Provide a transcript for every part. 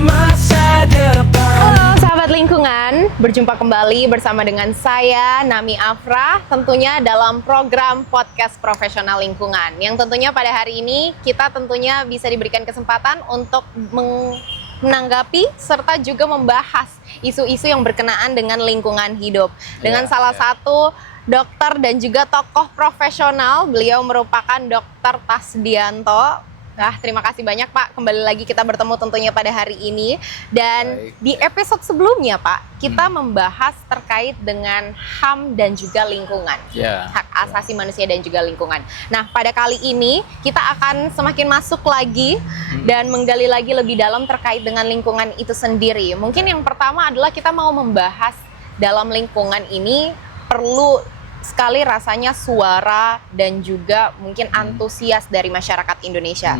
masa depan. Halo sahabat lingkungan, berjumpa kembali bersama dengan saya Nami Afra, tentunya dalam program podcast profesional lingkungan. Yang tentunya pada hari ini kita tentunya bisa diberikan kesempatan untuk menanggapi serta juga membahas isu-isu yang berkenaan dengan lingkungan hidup dengan salah satu dokter dan juga tokoh profesional. Beliau merupakan Dr. Tasdianto. Terima kasih banyak Pak, kembali lagi kita bertemu tentunya pada hari ini. Dan di episode sebelumnya Pak, kita membahas terkait dengan HAM dan juga lingkungan, hak asasi manusia dan juga lingkungan. Nah pada kali ini kita akan semakin masuk lagi dan menggali lagi lebih dalam terkait dengan lingkungan itu sendiri. Mungkin yang pertama adalah kita mau membahas dalam lingkungan ini perlu sekali rasanya suara dan juga mungkin antusias dari masyarakat Indonesia.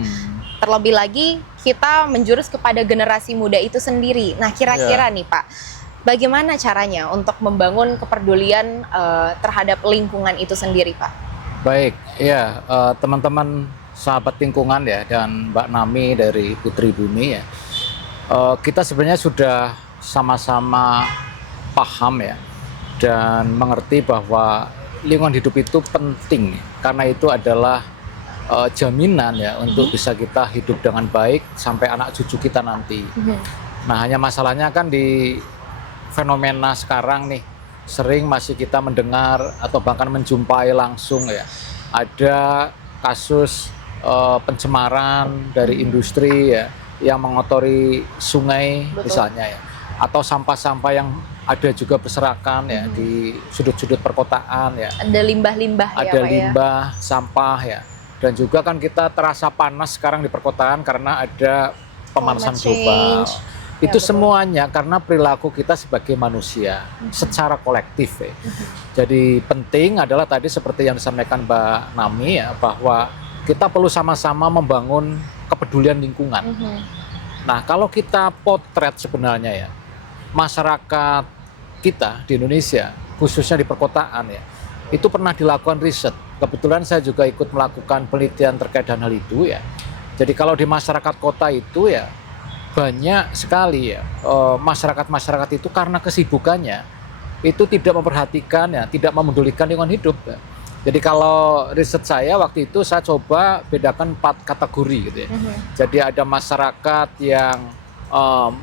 Terlebih lagi kita menjurus kepada generasi muda itu sendiri. Nah kira-kira nih Pak, bagaimana caranya untuk membangun kepedulian terhadap lingkungan itu sendiri Pak? Baik, ya teman-teman sahabat lingkungan ya dan Mbak Nami dari Putri Bumi ya, kita sebenarnya sudah sama-sama paham ya dan mengerti bahwa lingkungan hidup itu penting karena itu adalah jaminan ya untuk bisa kita hidup dengan baik sampai anak cucu kita nanti. Nah hanya masalahnya kan di fenomena sekarang nih sering masih kita mendengar atau bahkan menjumpai langsung ya ada kasus pencemaran dari industri ya yang mengotori sungai. Betul. Misalnya ya, atau sampah-sampah yang ada juga berserakan ya di sudut-sudut perkotaan ya. Ada limbah-limbah ya Pak ya. Ada limbah, sampah ya. Dan juga kan kita terasa panas sekarang di perkotaan karena ada pemanasan global. Itu ya, semuanya karena perilaku kita sebagai manusia secara kolektif ya. Jadi penting adalah tadi seperti yang disampaikan Mbak Nami ya, bahwa kita perlu sama-sama membangun kepedulian lingkungan. Nah kalau kita potret sebenarnya ya, masyarakat kita di Indonesia, khususnya di perkotaan ya, itu pernah dilakukan riset. Kebetulan saya juga ikut melakukan penelitian terkait dengan hal itu ya. Jadi kalau di masyarakat kota itu ya, banyak sekali ya masyarakat-masyarakat itu karena kesibukannya itu tidak memperhatikan ya, tidak memedulikan lingkungan hidup ya. Jadi kalau riset saya waktu itu saya coba bedakan 4 kategori gitu ya. Jadi ada masyarakat yang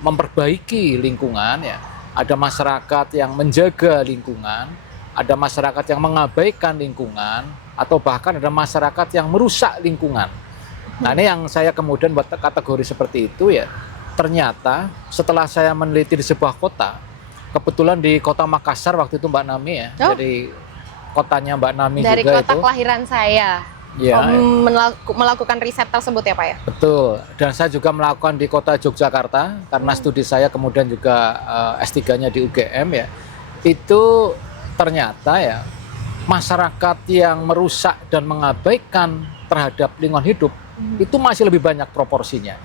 memperbaiki lingkungan ya, ada masyarakat yang menjaga lingkungan, ada masyarakat yang mengabaikan lingkungan, atau bahkan ada masyarakat yang merusak lingkungan. Nah ini yang saya kemudian buat kategori seperti itu ya. Ternyata setelah saya meneliti di sebuah kota, kebetulan di kota Makassar waktu itu Mbak Nami ya, jadi kotanya Mbak Nami dari juga kota itu. kelahiran saya. Ya, melakukan riset tersebut ya Pak ya? Betul, dan saya juga melakukan di kota Yogyakarta karena studi saya kemudian juga S3-nya di UGM ya. Itu ternyata ya masyarakat yang merusak dan mengabaikan terhadap lingkungan hidup itu masih lebih banyak proporsinya.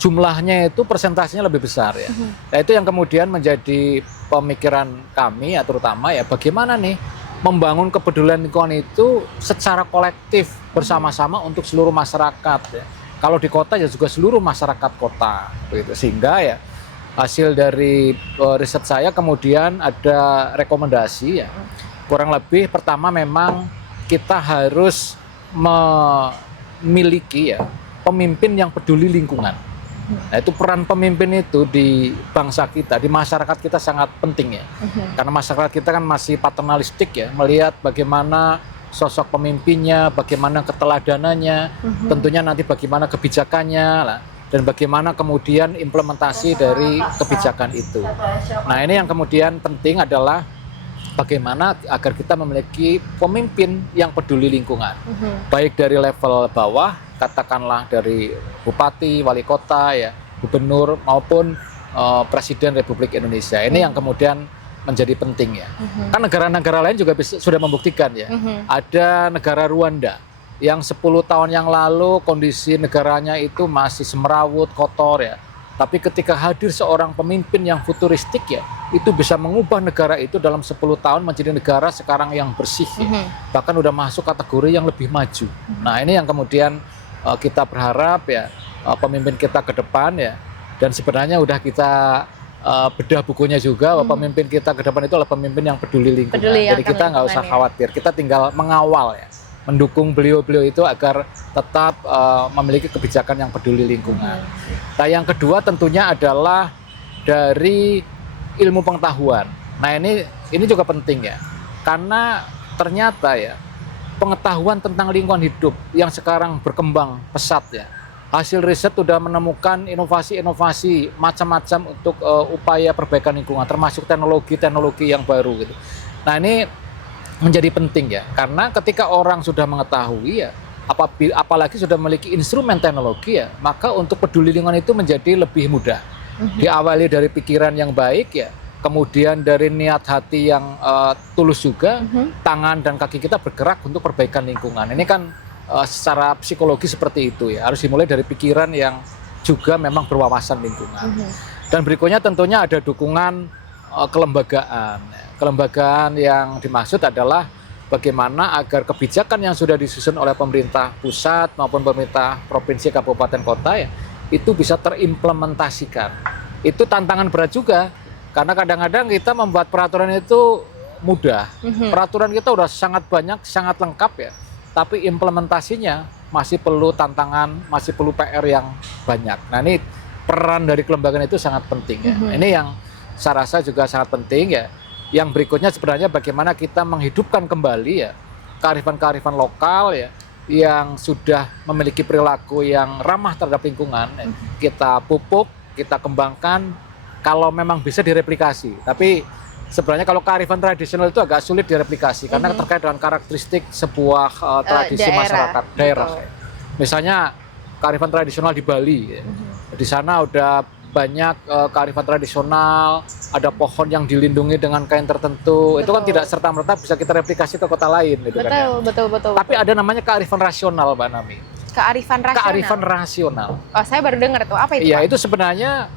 Jumlahnya itu persentasenya lebih besar ya. Nah itu yang kemudian menjadi pemikiran kami ya, terutama ya bagaimana nih membangun kepedulian lingkungan itu secara kolektif bersama-sama untuk seluruh masyarakat ya. Kalau di kota ya juga seluruh masyarakat kota begitu. Sehingga ya hasil dari riset saya kemudian ada rekomendasi ya. Kurang lebih pertama memang kita harus memiliki ya pemimpin yang peduli lingkungan. Nah itu peran pemimpin itu di bangsa kita, di masyarakat kita sangat penting ya. Karena masyarakat kita kan masih paternalistik ya, melihat bagaimana sosok pemimpinnya, bagaimana keteladanannya, tentunya nanti bagaimana kebijakannya lah, dan bagaimana kemudian implementasi dari kebijakan itu. Nah ini yang kemudian penting adalah bagaimana agar kita memiliki pemimpin yang peduli lingkungan, baik dari level bawah, katakanlah dari bupati, wali kota, ya, gubernur maupun Presiden Republik Indonesia. Ini yang kemudian menjadi penting ya. Kan negara-negara lain juga sudah membuktikan ya. Ada negara Rwanda yang 10 tahun yang lalu kondisi negaranya itu masih semrawut, kotor ya. Tapi ketika hadir seorang pemimpin yang futuristik ya, itu bisa mengubah negara itu dalam 10 tahun menjadi negara sekarang yang bersih ya. Bahkan udah masuk kategori yang lebih maju. Nah ini yang kemudian kita berharap ya pemimpin kita ke depan ya Dan sebenarnya udah kita bedah bukunya juga, bahwa pemimpin kita ke depan itu adalah pemimpin yang peduli lingkungan. Jadi kita nggak usah khawatir, kita tinggal mengawal ya, mendukung beliau-beliau itu agar tetap memiliki kebijakan yang peduli lingkungan. Nah, yang kedua tentunya adalah dari ilmu pengetahuan. Nah, ini juga penting ya, karena ternyata ya pengetahuan tentang lingkungan hidup yang sekarang berkembang pesat ya. Hasil riset sudah menemukan inovasi-inovasi macam-macam untuk upaya perbaikan lingkungan, termasuk teknologi-teknologi yang baru gitu. Nah, ini menjadi penting ya, karena ketika orang sudah mengetahui ya, apalagi sudah memiliki instrumen teknologi ya, maka untuk peduli lingkungan itu menjadi lebih mudah. Diawali dari pikiran yang baik ya, kemudian dari niat hati yang tulus juga, tangan dan kaki kita bergerak untuk perbaikan lingkungan. Ini kan secara psikologi seperti itu ya, harus dimulai dari pikiran yang juga memang berwawasan lingkungan. Dan berikutnya tentunya ada dukungan kelembagaan. Kelembagaan yang dimaksud adalah bagaimana agar kebijakan yang sudah disusun oleh pemerintah pusat maupun pemerintah provinsi, kabupaten, kota ya, itu bisa terimplementasikan. Itu tantangan berat juga, karena kadang-kadang kita membuat peraturan itu mudah. Peraturan kita udah sangat banyak, sangat lengkap ya, tapi implementasinya masih perlu tantangan, masih perlu PR yang banyak. Nah, ini peran dari kelembagaan itu sangat penting ya. Ini yang saya rasa juga sangat penting ya. Yang berikutnya sebenarnya bagaimana kita menghidupkan kembali ya kearifan-kearifan lokal ya, yang sudah memiliki perilaku yang ramah terhadap lingkungan. Kita pupuk, kita kembangkan kalau memang bisa direplikasi. Tapi sebenarnya kalau kearifan tradisional itu agak sulit direplikasi karena terkait dengan karakteristik sebuah tradisi masyarakat daerah. Misalnya kearifan tradisional di Bali, di sana udah banyak kearifan tradisional, ada pohon yang dilindungi dengan kain tertentu. Itu kan tidak serta-merta bisa kita replikasi ke kota lain, gitu kan ya. Betul. Tapi ada namanya kearifan rasional, Mbak Nami. Kearifan rasional. Kearifan rasional. Oh, saya baru dengar tuh. Apa itu? Iya, Pak? itu sebenarnya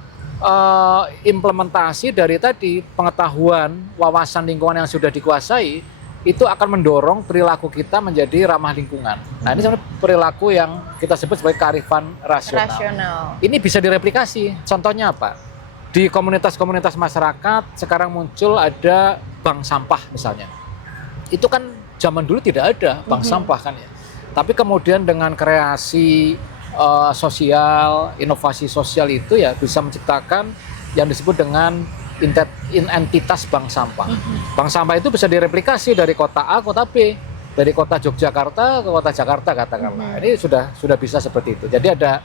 implementasi dari tadi pengetahuan, wawasan lingkungan yang sudah dikuasai, itu akan mendorong perilaku kita menjadi ramah lingkungan. Nah, ini sebenarnya perilaku yang kita sebut sebagai kearifan rasional. Ini bisa direplikasi. Contohnya apa? Di komunitas-komunitas masyarakat sekarang muncul ada bank sampah misalnya. Itu kan zaman dulu tidak ada bank sampah kan ya. Tapi kemudian dengan kreasi sosial, inovasi sosial itu ya bisa menciptakan yang disebut dengan entitas bank sampah. Bank sampah itu bisa direplikasi dari kota A, kota B, dari kota Yogyakarta ke kota Jakarta katakanlah. Ini sudah bisa seperti itu. Jadi ada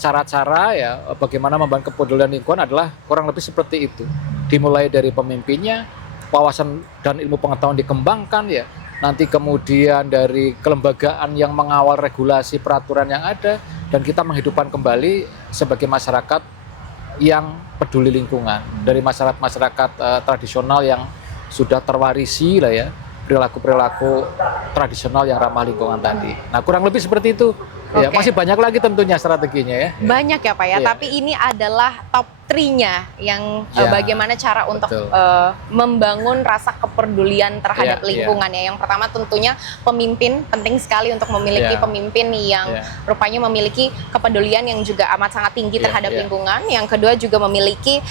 cara-cara ya bagaimana membangun kepedulian lingkungan adalah kurang lebih seperti itu. Dimulai dari pemimpinnya, wawasan dan ilmu pengetahuan dikembangkan ya. Nanti kemudian dari kelembagaan yang mengawal regulasi peraturan yang ada, dan kita menghidupkan kembali sebagai masyarakat yang peduli lingkungan, dari masyarakat tradisional yang sudah terwarisi lah ya perilaku-perilaku tradisional yang ramah lingkungan tadi. Nah, kurang lebih seperti itu. Ya, masih banyak lagi tentunya strateginya ya. Banyak ya Pak ya, tapi ini adalah top 3-nya yang bagaimana cara untuk membangun rasa kepedulian terhadap lingkungan ya. Yang pertama tentunya pemimpin, penting sekali untuk memiliki pemimpin yang rupanya memiliki kepedulian yang juga amat sangat tinggi terhadap lingkungan. Yang kedua juga memiliki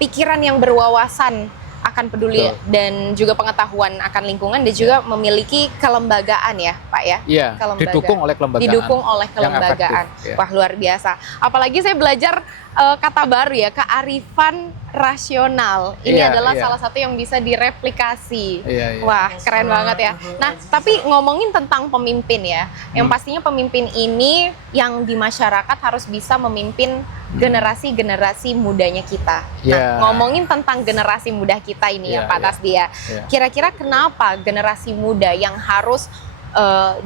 pikiran yang berwawasan akan peduli dan juga pengetahuan akan lingkungan, dan juga memiliki kelembagaan ya Pak ya. Iya, didukung oleh kelembagaan. Didukung oleh kelembagaan. Wah, luar biasa. Apalagi saya belajar kata baru ya, kearifan rasional. Ini adalah salah satu yang bisa direplikasi. Wah, keren banget ya. Nah, tapi ngomongin tentang pemimpin ya, yang pastinya pemimpin ini yang di masyarakat harus bisa memimpin generasi-generasi mudanya kita. Nah, ngomongin tentang generasi muda kita ini ya Pak Tasdia, kira-kira kenapa generasi muda yang harus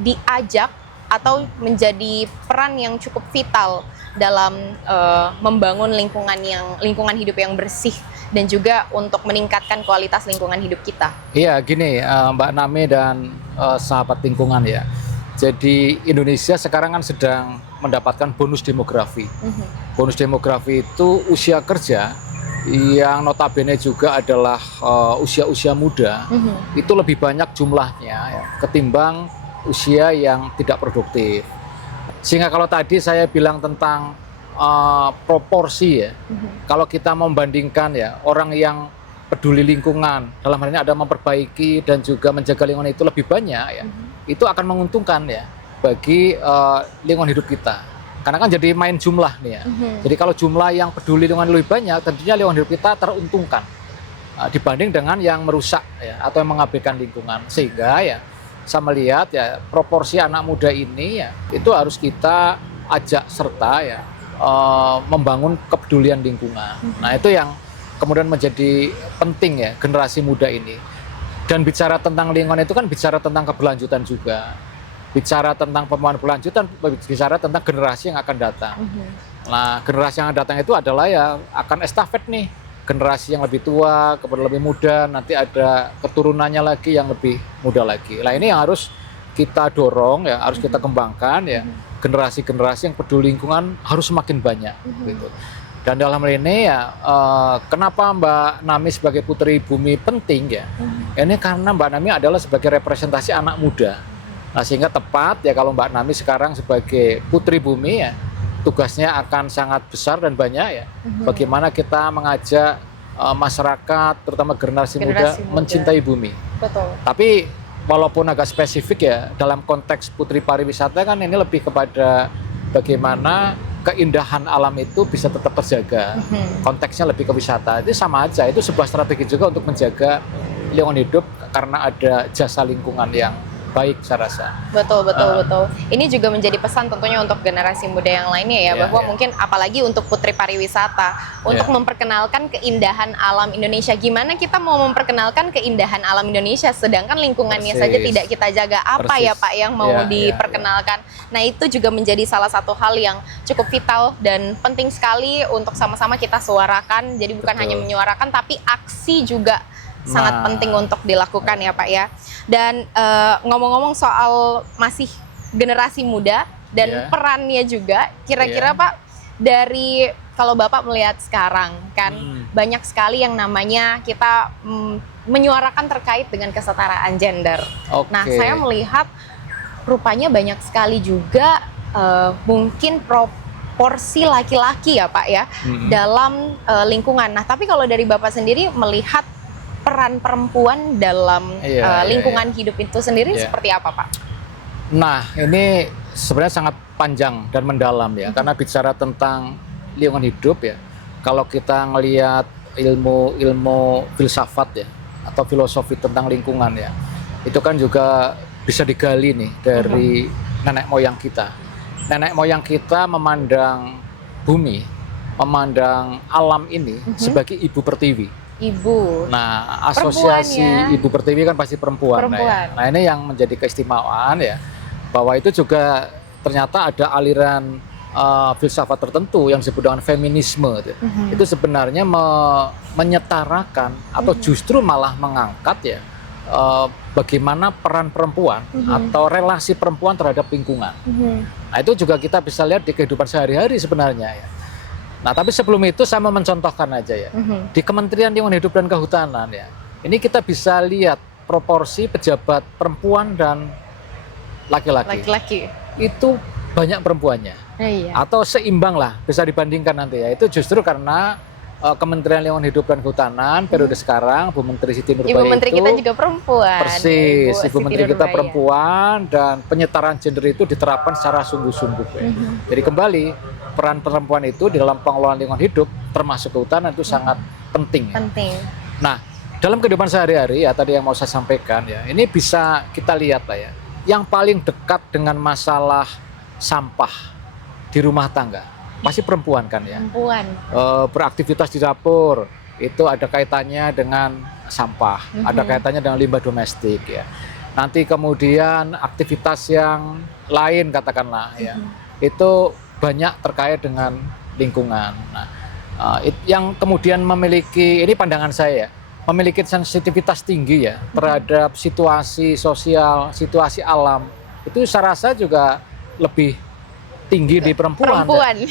diajak atau menjadi peran yang cukup vital dalam membangun lingkungan hidup yang bersih dan juga untuk meningkatkan kualitas lingkungan hidup kita? Iya, gini Mbak Nami dan sahabat lingkungan ya. Jadi Indonesia sekarang kan sedang mendapatkan bonus demografi. Bonus demografi itu usia kerja yang notabene juga adalah usia-usia muda, itu lebih banyak jumlahnya ya, ketimbang usia yang tidak produktif. Sehingga kalau tadi saya bilang tentang proporsi ya. Kalau kita membandingkan ya orang yang peduli lingkungan dalam hal ini ada memperbaiki dan juga menjaga lingkungan itu lebih banyak ya, itu akan menguntungkan ya bagi lingkungan hidup kita. Karena kan jadi main jumlah nih ya. Jadi kalau jumlah yang peduli lingkungan lebih banyak, tentunya lingkungan hidup kita teruntungkan dibanding dengan yang merusak ya atau yang mengabaikan lingkungan. Sehingga ya saya melihat ya proporsi anak muda ini ya itu harus kita ajak serta ya membangun kepedulian lingkungan. Nah itu yang kemudian menjadi penting ya generasi muda ini. Dan bicara tentang lingkungan itu kan bicara tentang keberlanjutan juga. Bicara tentang pembangunan berlanjutan, bicara tentang generasi yang akan datang. Nah, generasi yang akan datang itu adalah ya akan estafet nih. Generasi yang lebih tua, kemudian lebih muda, nanti ada keturunannya lagi yang lebih muda lagi. Nah, ini yang harus kita dorong ya, harus kita kembangkan ya. Generasi-generasi yang peduli lingkungan harus semakin banyak gitu. Dan dalam hal ini ya, kenapa Mbak Nami sebagai Putri Bumi penting ya? Ini karena Mbak Nami adalah sebagai representasi anak muda. Nah, sehingga tepat ya kalau Mbak Nami sekarang sebagai Putri Bumi ya, tugasnya akan sangat besar dan banyak ya. Bagaimana kita mengajak masyarakat, terutama generasi muda, mencintai bumi. Betul. Tapi walaupun agak spesifik ya, dalam konteks Putri Pariwisata kan ini lebih kepada bagaimana keindahan alam itu bisa tetap terjaga. Konteksnya lebih ke wisata. Itu sama aja, itu sebuah strategi juga untuk menjaga lingkungan hidup karena ada jasa lingkungan yang baik saya rasa. Betul. Ini juga menjadi pesan tentunya untuk generasi muda yang lainnya ya, bahwa mungkin apalagi untuk Putri Pariwisata untuk memperkenalkan keindahan alam Indonesia. Gimana kita mau memperkenalkan keindahan alam Indonesia sedangkan lingkungannya saja tidak kita jaga? Apa ya Pak yang mau diperkenalkan? Nah, itu juga menjadi salah satu hal yang cukup vital dan penting sekali untuk sama-sama kita suarakan. Jadi bukan hanya menyuarakan tapi aksi juga sangat penting untuk dilakukan ya Pak ya. Dan ngomong-ngomong soal masih generasi muda dan perannya juga, kira-kira Pak, dari kalau Bapak melihat sekarang kan banyak sekali yang namanya kita menyuarakan terkait dengan kesetaraan gender. Nah, saya melihat rupanya banyak sekali juga mungkin proporsi laki-laki ya Pak ya dalam lingkungan. Nah, tapi kalau dari Bapak sendiri melihat peran perempuan dalam lingkungan hidup itu sendiri seperti apa Pak? Nah, ini sebenarnya sangat panjang dan mendalam ya, karena bicara tentang lingkungan hidup ya, kalau kita ngelihat ilmu filsafat ya, atau filosofi tentang lingkungan ya, itu kan juga bisa digali nih dari nenek moyang kita. Nenek moyang kita memandang bumi, memandang alam ini sebagai ibu pertiwi. Ibu. Nah, asosiasi ibu pertiwi kan pasti perempuan. Nah, ini yang menjadi keistimewaan ya, bahwa itu juga ternyata ada aliran filsafat tertentu yang disebut dengan feminisme. Itu sebenarnya menyetarakan atau justru malah mengangkat ya bagaimana peran perempuan atau relasi perempuan terhadap lingkungan. Nah, itu juga kita bisa lihat di kehidupan sehari-hari sebenarnya ya. Nah, tapi sebelum itu saya mau mencontohkan aja ya. Di Kementerian Lingkungan Hidup dan Kehutanan ya, ini kita bisa lihat proporsi pejabat perempuan dan laki-laki. Itu banyak perempuannya. Atau seimbang lah, bisa dibandingkan nanti ya. Itu justru karena Kementerian Lingkungan Hidup dan Kehutanan periode sekarang Bu Menteri Siti Nurbaya Ibu Menteri kita juga perempuan. Persis, Ibu Menteri kita perempuan dan penyetaraan gender itu diterapkan secara sungguh-sungguh ya. Jadi kembali peran perempuan itu di dalam pengelolaan lingkungan hidup termasuk kehutanan itu sangat penting. Penting. Nah, dalam kehidupan sehari-hari ya tadi yang mau saya sampaikan ya, ini bisa kita lihat lah ya. Yang paling dekat dengan masalah sampah di rumah tangga pasti perempuan kan ya. Perempuan. Beraktivitas di dapur itu ada kaitannya dengan sampah, ada kaitannya dengan limbah domestik ya. Nanti kemudian aktivitas yang lain katakanlah ya, itu banyak terkait dengan lingkungan. Nah, yang kemudian memiliki, ini pandangan saya, memiliki sensitivitas tinggi ya terhadap situasi sosial, situasi alam, itu saya rasa juga lebih tinggi di perempuan.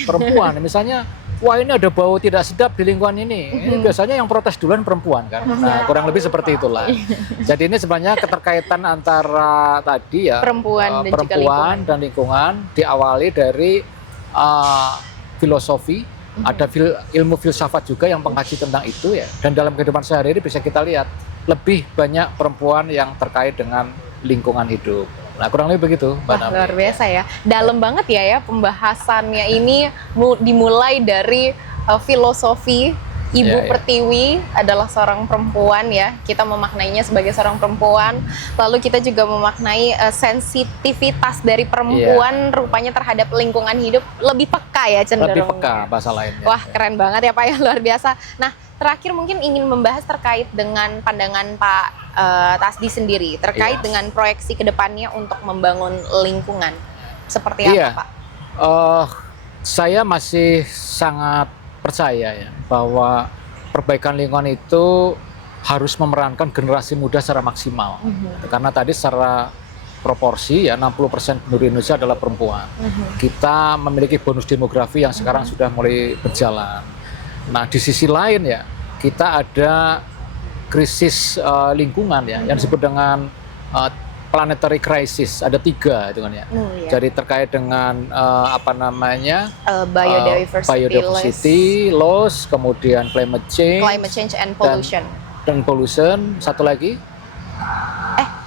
Perempuan, misalnya, wah ini ada bau tidak sedap di lingkungan ini. Ini biasanya yang protes duluan perempuan kan. Nah, kurang lebih seperti itulah. Jadi ini sebenarnya keterkaitan antara tadi ya perempuan dan lingkungan diawali dari filosofi, ada ilmu filsafat juga yang mengkaji tentang itu ya. Dan dalam kehidupan sehari-hari bisa kita lihat lebih banyak perempuan yang terkait dengan lingkungan hidup. Nah, kurang lebih begitu, Mbak Wah, Nami. luar biasa ya. Dalam banget ya pembahasannya ini dimulai dari filosofi. Ibu Ya, ya. Pertiwi adalah seorang perempuan ya. Kita memaknainya sebagai seorang perempuan. Lalu kita juga memaknai sensitivitas dari perempuan rupanya terhadap lingkungan hidup lebih peka ya cenderung. Lebih peka bahasa lainnya. Wah, keren banget ya Pak ya, luar biasa. Nah, terakhir mungkin ingin membahas terkait dengan pandangan Pak Tasdi sendiri terkait Iya. dengan proyeksi kedepannya untuk membangun lingkungan. Seperti Iya. apa Pak? Saya masih sangat percaya ya bahwa perbaikan lingkungan itu harus memerankan generasi muda secara maksimal. Karena tadi secara proporsi ya 60% penduduk Indonesia adalah perempuan. Kita memiliki bonus demografi yang sekarang sudah mulai berjalan. Nah, di sisi lain ya kita ada krisis lingkungan ya yang disebut dengan planetary crisis, ada 3 itu kan ya. Iya. Jadi terkait dengan Biodiversity loss, kemudian climate change and pollution. dan pollution. Satu lagi,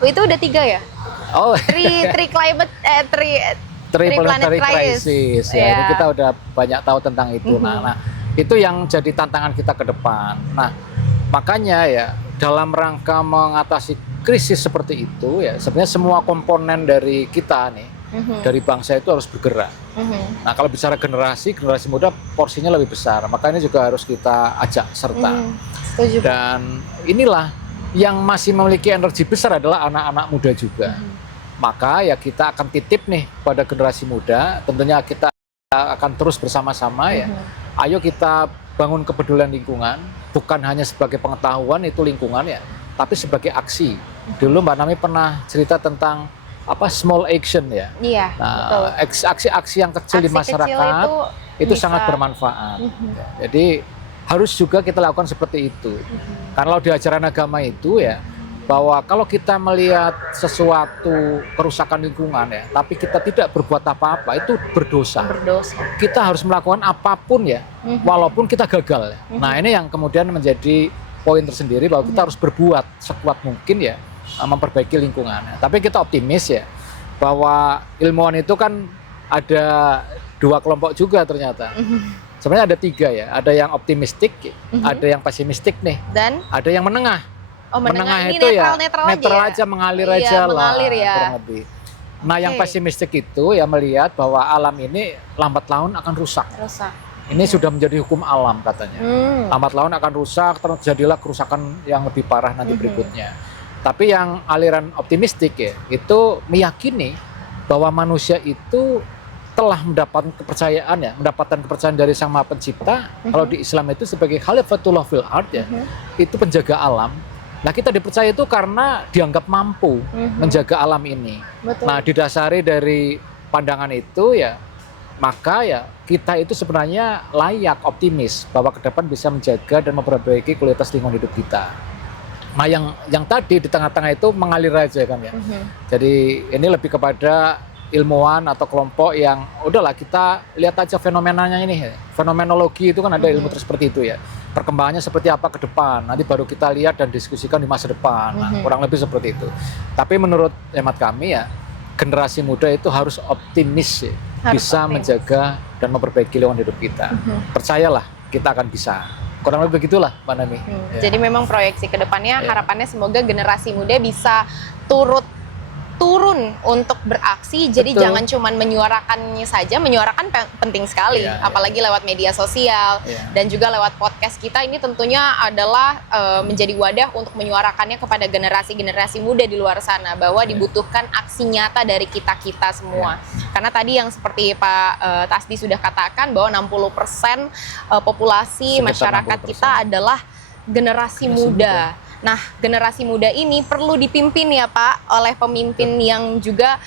Itu udah 3 ya? oh Three climate, three planetary crisis. crisis. Ya, Iya. ini kita udah banyak tahu tentang itu. Nah, itu yang jadi tantangan kita ke depan. Nah, makanya ya dalam rangka mengatasi krisis seperti itu ya sebenarnya semua komponen dari kita nih dari bangsa itu harus bergerak. Nah, kalau bicara generasi muda porsinya lebih besar, makanya juga harus kita ajak serta. Setuju. Dan inilah yang masih memiliki energi besar adalah anak-anak muda juga. Maka ya kita akan titip nih pada generasi muda, tentunya kita akan terus bersama-sama ya. Ayo kita bangun kepedulian lingkungan, bukan hanya sebagai pengetahuan itu lingkungan ya, tapi sebagai aksi. Dulu Mbak Nami pernah cerita tentang small action ya. Iya, betul. Nah, aksi-aksi yang kecil di Aksi masyarakat kecil itu bisa- sangat bermanfaat. Jadi harus juga kita lakukan seperti itu. Karena kalau di ajaran agama itu ya bahwa kalau kita melihat sesuatu kerusakan lingkungan ya, tapi kita tidak berbuat apa-apa itu berdosa. Kita harus melakukan apapun ya, walaupun kita gagal. Ya. Nah, ini yang kemudian menjadi poin tersendiri bahwa kita harus berbuat sekuat mungkin ya memperbaiki lingkungan. Tapi kita optimis ya bahwa ilmuwan itu kan ada 2 kelompok juga ternyata. Sebenarnya ada 3 ya, ada yang optimistik, ada yang pesimistik nih, Dan ada yang menengah. menengah ini itu netral aja, mengalir Iya, aja lah, mengalir ya. kurang lebih. Nah, yang Oke. pesimistik itu ya melihat bahwa alam ini lambat laun akan rusak. rusak. Ini sudah menjadi hukum alam katanya. Lambat laun akan rusak, terjadilah kerusakan yang lebih parah nanti berikutnya. Tapi yang aliran optimistik ya, itu meyakini bahwa manusia itu telah mendapatkan kepercayaan dari Sang Maha Pencipta. Kalau di Islam itu sebagai khalifatullah fil ard ya, itu penjaga alam. Nah, kita dipercaya itu karena dianggap mampu menjaga alam ini. Betul. Nah, didasari dari pandangan itu ya, maka ya kita itu sebenarnya layak optimis bahwa ke depan bisa menjaga dan memperbaiki kualitas lingkungan hidup kita. Nah, yang tadi di tengah-tengah itu mengalir aja kan ya. Jadi ini lebih kepada ilmuwan atau kelompok yang udahlah kita lihat aja fenomenanya ini. Fenomenologi itu kan ada ilmu seperti itu ya. Perkembangannya seperti apa ke depan, nanti baru kita lihat dan diskusikan di masa depan. Nah, kurang lebih seperti itu. Tapi menurut hemat kami ya, generasi muda itu harus optimis ya, bisa menjaga dan memperbaiki lingkungan hidup kita. Percayalah, kita akan bisa. Kurang lebih begitulah, Mbak Nami. Ya. Jadi memang proyeksi ke depannya harapannya semoga generasi muda bisa turun untuk beraksi. Jadi Betul. jangan cuma menyuarakannya saja. Menyuarakan penting sekali, Iya, apalagi lewat media sosial dan juga lewat podcast kita. Ini tentunya adalah menjadi wadah untuk menyuarakannya kepada generasi-generasi muda di luar sana bahwa dibutuhkan aksi nyata dari kita-kita semua. Karena tadi yang seperti Pak Tasdi sudah katakan bahwa 60% populasi Sekitar masyarakat 60%. kita adalah generasi muda. Nah, generasi muda ini perlu dipimpin ya Pak oleh pemimpin yang juga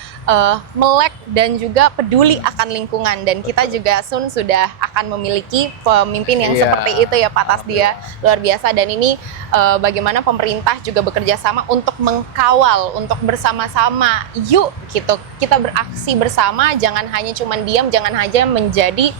melek dan juga peduli akan lingkungan, dan kita juga sudah akan memiliki pemimpin yang seperti itu ya Pak Tasdi ya, luar biasa. Dan ini bagaimana pemerintah juga bekerja sama untuk mengkawal, untuk bersama-sama yuk gitu, kita beraksi bersama, jangan hanya cuman diam, jangan hanya menjadi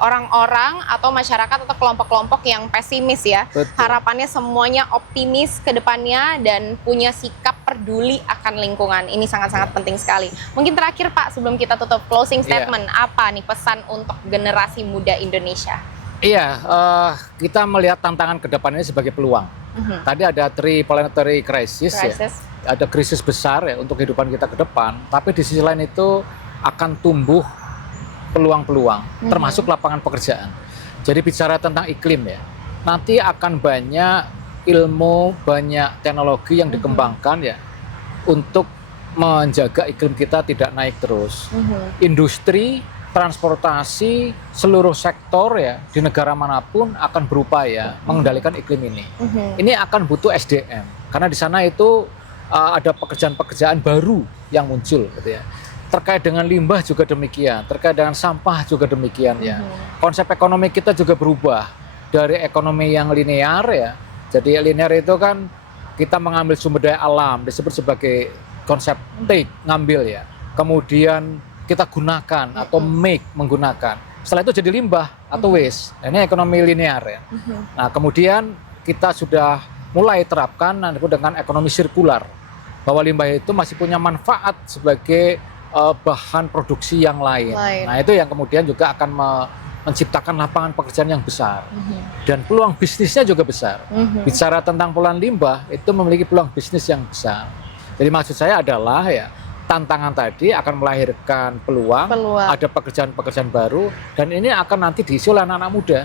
orang-orang atau masyarakat atau kelompok-kelompok yang pesimis ya. Betul. Harapannya semuanya optimis ke depannya dan punya sikap peduli akan lingkungan. Ini sangat-sangat penting sekali. Mungkin terakhir Pak, sebelum kita tutup closing statement, apa nih pesan untuk generasi muda Indonesia? Iya, kita melihat tantangan ke depan ini sebagai peluang. Tadi ada planetary crisis. Ya, ada krisis besar ya untuk kehidupan kita ke depan, tapi di sisi lain itu akan tumbuh peluang-peluang, termasuk lapangan pekerjaan. Jadi bicara tentang iklim ya, nanti akan banyak ilmu, banyak teknologi yang dikembangkan ya untuk menjaga iklim kita tidak naik terus. Industri, transportasi, seluruh sektor ya di negara manapun akan berupaya mengendalikan iklim ini. Ini akan butuh SDM karena di sana itu ada pekerjaan-pekerjaan baru yang muncul gitu ya. Terkait dengan limbah juga demikian, terkait dengan sampah juga demikian ya. Konsep ekonomi kita juga berubah dari ekonomi yang linear ya. Jadi linear itu kan kita mengambil sumber daya alam, disebut sebagai konsep take, ngambil ya. Kemudian kita gunakan atau menggunakan. Setelah itu jadi limbah atau waste. Nah, ini ekonomi linear ya. Nah, kemudian kita sudah mulai terapkan dengan ekonomi sirkular. Bahwa limbah itu masih punya manfaat sebagai bahan produksi yang lain. Nah, itu yang kemudian juga akan menciptakan lapangan pekerjaan yang besar. Dan peluang bisnisnya juga besar. Bicara tentang peluang limbah, itu memiliki peluang bisnis yang besar. Jadi maksud saya adalah ya, tantangan tadi akan melahirkan peluang, ada pekerjaan-pekerjaan baru, dan ini akan nanti diisi oleh anak-anak muda.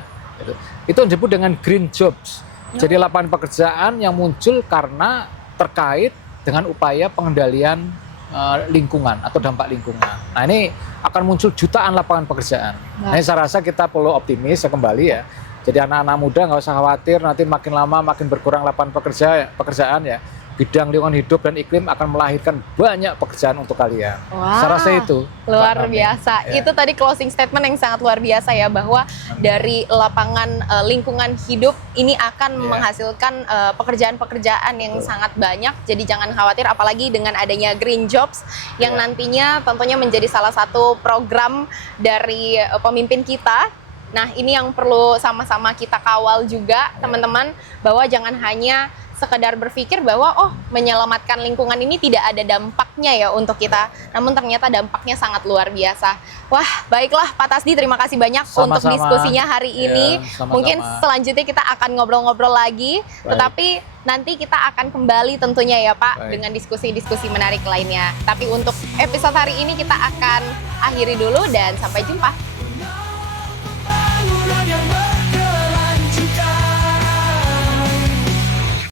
Itu disebut dengan green jobs. Jadi lapangan pekerjaan yang muncul karena terkait dengan upaya pengendalian lingkungan atau dampak lingkungan. Nah, ini akan muncul jutaan lapangan pekerjaan. Nah, ini saya rasa kita perlu optimis kembali ya. Jadi anak-anak muda nggak usah khawatir nanti makin lama makin berkurang lapangan pekerjaan ya. Bidang lingkungan hidup dan iklim akan melahirkan banyak pekerjaan untuk kalian. Saya rasa itu luar biasa. Ya. Itu tadi closing statement yang sangat luar biasa ya, bahwa dari lapangan lingkungan hidup ini akan menghasilkan pekerjaan-pekerjaan yang sangat banyak. Jadi jangan khawatir, apalagi dengan adanya green jobs yang nantinya tentunya menjadi salah satu program dari pemimpin kita. Nah, ini yang perlu sama-sama kita kawal juga teman-teman, bahwa jangan hanya sekedar berpikir bahwa menyelamatkan lingkungan ini tidak ada dampaknya ya untuk kita, namun ternyata dampaknya sangat luar biasa. Wah, baiklah Pak Tasdi, terima kasih banyak untuk diskusinya hari ini. Mungkin selanjutnya kita akan ngobrol-ngobrol lagi, tetapi nanti kita akan kembali tentunya ya Pak dengan diskusi-diskusi menarik lainnya. Tapi untuk episode hari ini kita akan akhiri dulu dan sampai jumpa.